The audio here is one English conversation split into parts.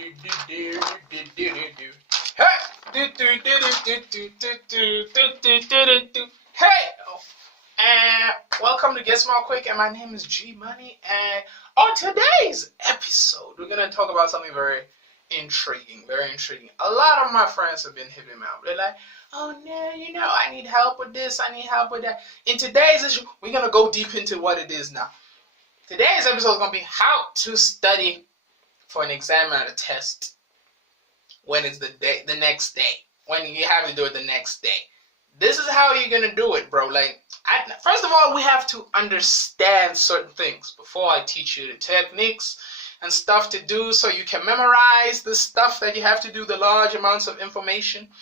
Hey, and welcome to Get Small Quick, and my name is G Money, and on today's episode, we're gonna talk about something very intriguing. A lot of my friends have been hitting me up. They're like, "Oh no, I need help with this, I need help with that." In today's issue, we're gonna go deep into what it is now. Today's episode is gonna be how to study for an exam and a test when it's the next day, when you have to do it the next day. This is how you're gonna do it, bro. First of all, we have to understand certain things before I teach you the techniques and stuff to do so you can memorize the stuff that you have to do, the large amounts of information.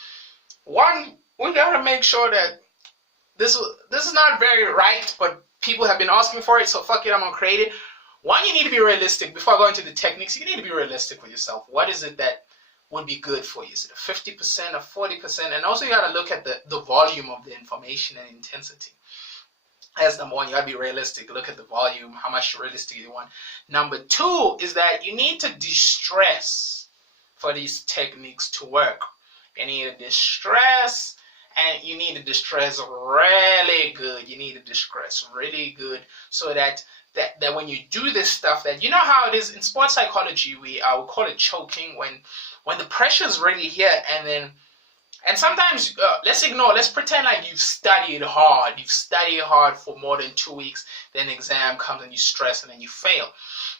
One, we gotta make sure that this is not very right, but people have been asking for it, so fuck it, I'm gonna create it. One, you need to be realistic. Before I go into the techniques, you need to be realistic with yourself. What is it that would be good for you? Is it a 50%, a 40%? And also you gotta look at the volume of the information and intensity. As number one, you gotta be realistic. Look at the volume, how much realistic you want. Number two is that you need to de-stress for these techniques to work. You need to de-stress, and you need to de-stress really good. You need to de-stress really good so that when you do this stuff, that you know how it is in sports psychology, we call it choking, when the pressure is really here, and sometimes let's pretend like you've studied hard for more than 2 weeks, then the exam comes and you stress and then you fail.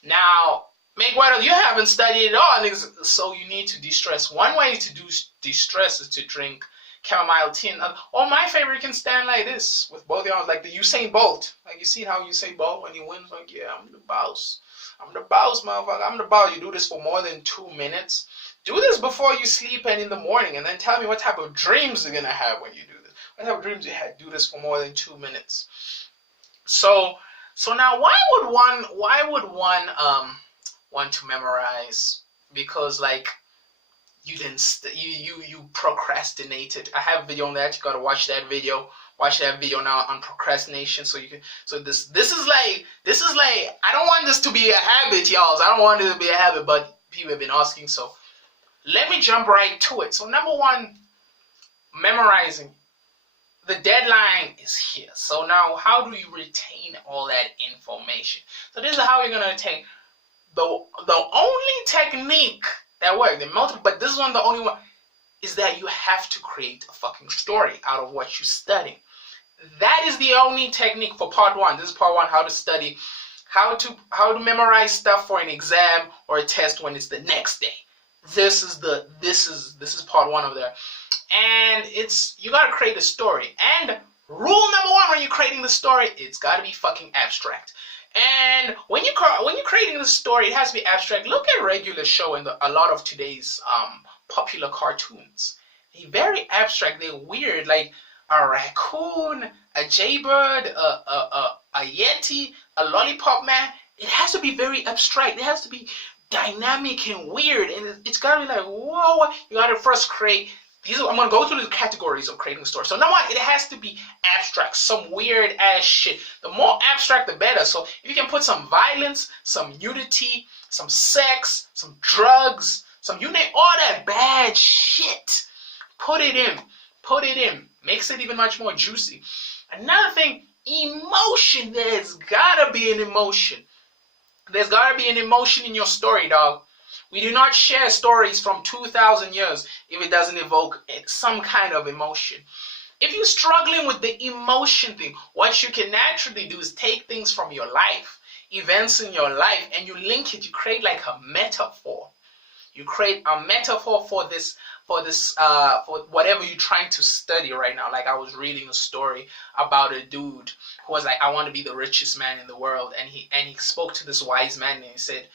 Now, Mayweather, you haven't studied at all, so you need to de-stress. One way to do de-stress is to drink chamomile tea. Or my favorite, you can stand like this with both your arms, like the Usain Bolt. Like, you see how Usain Bolt, when he wins, like, yeah, I'm the boss, motherfucker, I'm the boss. You do this for more than 2 minutes. Do this before you sleep and in the morning, and then tell me what type of dreams you're gonna have when you do this. What type of dreams you had? Do this for more than 2 minutes. So now, why would one want to memorize? Because, like, you procrastinated. I have a video on that. You gotta watch that video. Watch that video now on procrastination. So this is like I don't want this to be a habit, y'all. I don't want it to be a habit, but people have been asking, so let me jump right to it. So number one, memorizing. The deadline is here. So now, how do you retain all that information? So this is how you're gonna take the only technique that works. But this is the only one, is that you have to create a fucking story out of what you study. That is the only technique for part one. This is part one, how to study, how to memorize stuff for an exam or a test when it's the next day. This is part one of there. And you gotta create a story. And rule number one when you're creating the story, it's gotta be fucking abstract. And when you're creating the story, it has to be abstract. Look at regular show and a lot of today's popular cartoons. They're very abstract. They're weird, like a raccoon, a jaybird, a yeti, a lollipop man. It has to be very abstract. It has to be dynamic and weird, and it's gotta be like, whoa. You gotta first create these. I'm gonna go through the categories of creating a story. So number one, it has to be abstract, some weird ass shit. The more abstract, the better. So if you can put some violence, some nudity, some sex, some drugs, you name all that bad shit, put it in, makes it even much more juicy. Another thing, emotion. There's gotta be an emotion. There's gotta be an emotion in your story, dog. We do not share stories from 2,000 years if it doesn't evoke some kind of emotion. If you're struggling with the emotion thing, what you can naturally do is take things from your life, events in your life, and you link it. You create like a metaphor. You create a metaphor for whatever you're trying to study right now. Like, I was reading a story about a dude who was like, I want to be the richest man in the world, and he spoke to this wise man, and he said,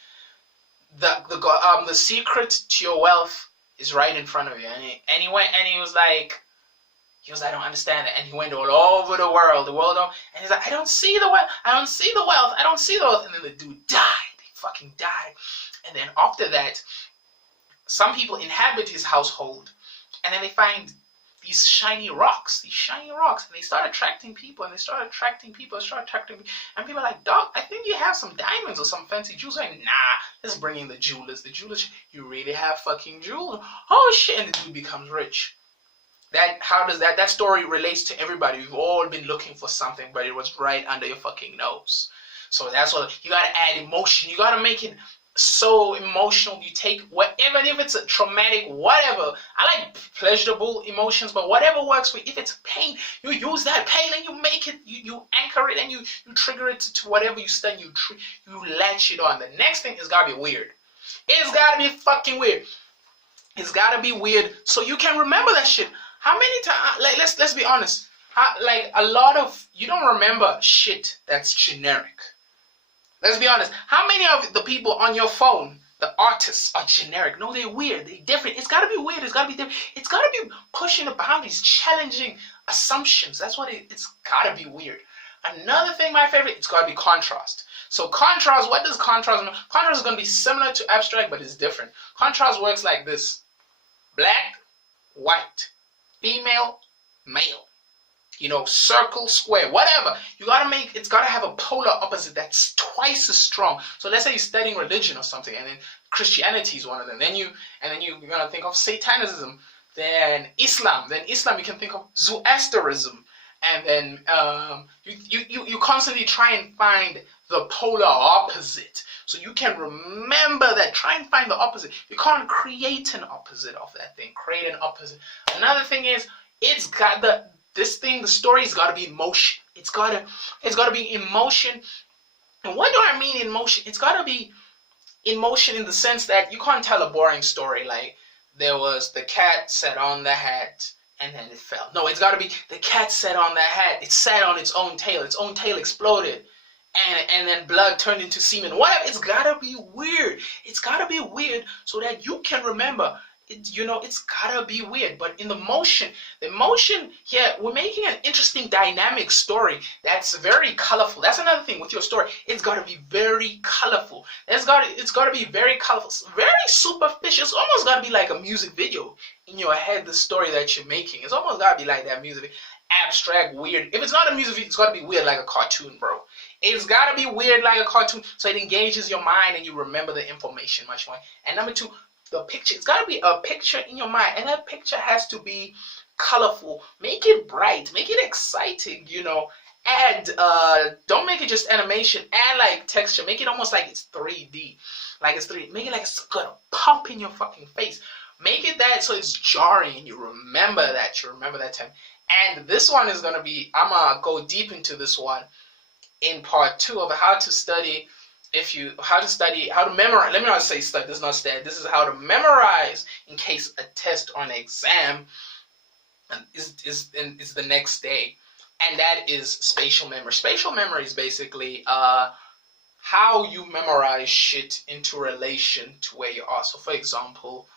the secret to your wealth is right in front of you. And he was like, I don't understand it. And he went all over the world, and he's like, I don't see the wealth. And then the dude died. He fucking died. And then after that, some people inhabit his household, and then they find these shiny rocks, and they start attracting people, and and people are like, dog, I think you have some diamonds or some fancy jewels. Like, nah, let's bring in the jewelers. You really have fucking jewels? Oh shit, and the dude becomes rich. How does that story relates to everybody? We've all been looking for something, but it was right under your fucking nose. So that's what you gotta add emotion. You gotta make it so emotional. You take whatever, if it's a traumatic, whatever. I like pleasurable emotions, but whatever works for you. If it's pain, you use that pain and you make it, you anchor it and you trigger it to whatever you study. You latch it on. The next thing is gotta be weird. It's gotta be fucking weird. It's gotta be weird so you can remember that shit. How many times? Like, let's be honest. Like, a lot of you don't remember shit that's generic. Let's be honest. How many of the people on your phone, the artists, are generic? No, they're weird. They're different. It's gotta be weird. It's gotta be different. It's gotta be pushing the boundaries, challenging assumptions. That's what it's gotta be weird. Another thing, my favorite, it's gotta be contrast. So contrast, what does contrast mean? Contrast is gonna be similar to abstract, but it's different. Contrast works like this: black, white, female, male. Circle, square, whatever. It's gotta have a polar opposite that's twice as strong. So let's say you're studying religion or something, and then Christianity is one of them. Then you're gonna think of Satanism, then Islam you can think of Zoroastrianism, and then you constantly try and find the polar opposite. So you can remember that. Try and find the opposite. You can't create an opposite of that thing. Create an opposite. Another thing is, the story's got to be in motion. It's got to be in motion. And what do I mean in motion? It's got to be in motion in the sense that you can't tell a boring story like there was the cat sat on the hat and then it fell. No, it's got to be the cat sat on the hat. It sat on its own tail. Its own tail exploded. And then blood turned into semen. Whatever. It's got to be weird. It's got to be weird so that you can remember. It's gotta be weird, but in the motion here, we're making an interesting dynamic story that's very colorful. That's another thing with your story. It's gotta be very colorful. It's gotta be very colorful, very superficial. It's almost gotta be like a music video in your head. The story that you're making, it's almost gotta be like that music video. Abstract, weird. If it's not a music video, it's gotta be weird like a cartoon, bro. It's gotta be weird like a cartoon, so it engages your mind and you remember the information much more. And number two, the picture. It's got to be a picture in your mind, and that picture has to be colorful. Make it bright, make it exciting, add don't make it just animation, add like texture, make it almost like it's 3D, make it like it's gonna pop in your fucking face, make it that so it's jarring and you remember that time. And this one is gonna be, I'm gonna go deep into this one in part 2 of how to memorize. Let me not say study. This is not study. This is how to memorize in case a test or an exam is the next day, and that is spatial memory. Spatial memory is basically how you memorize shit into relation to where you are. So, for example,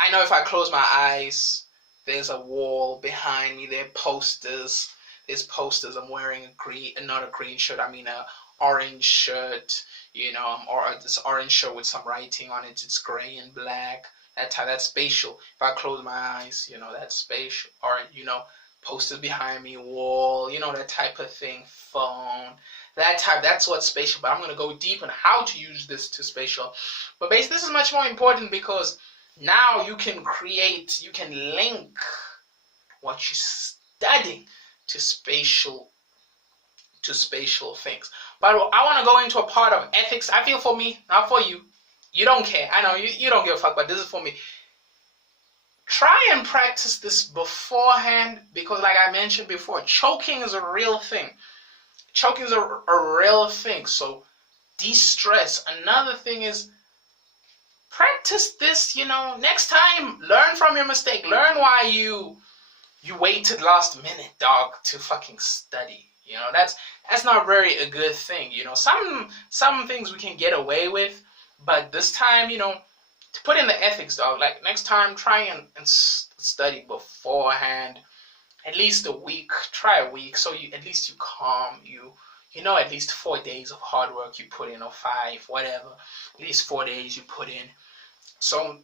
I know if I close my eyes, there's a wall behind me. There are posters. There's posters. I'm wearing not a green shirt. I mean a orange shirt, or this orange shirt with some writing on it. It's gray and black. That's spatial. If I close my eyes, that's spatial. Or posters behind me, wall, that type of thing. Phone, that's what's spatial. But I'm gonna go deep on how to use this to spatial. But basically, this is much more important because now you can link what you're studying to spatial things. But I want to go into a part of ethics. I feel for me, not for you. You don't care. I know you don't give a fuck, but this is for me. Try and practice this beforehand because, like I mentioned before, choking is a real thing. Choking is a real thing. So de-stress. Another thing is practice this, next time. Learn from your mistake. Learn why you waited last minute, dog, to fucking study. That's not very a good thing. Some things we can get away with, but this time, to put in the ethics, dog. Like next time, try and study beforehand, at least a week. Try a week, so at least you calm. At least 4 days of hard work you put in, or 5, whatever. At least 4 days you put in, so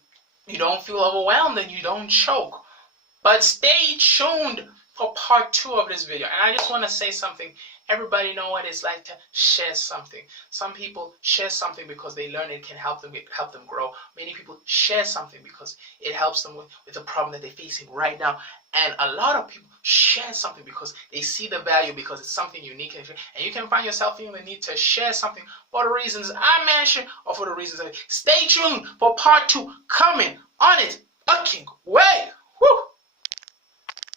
you don't feel overwhelmed and you don't choke. But stay tuned for part 2 of this video. And I just want to say something. Everybody know what it's like to share something. Some people share something because they learn it can help them grow. Many people share something because it helps them with the problem that they're facing right now. And a lot of people share something because they see the value, because it's something unique. And you can find yourself feeling the need to share something for the reasons I mentioned or for the reasons. Stay tuned for part 2 coming on it. I can't wait.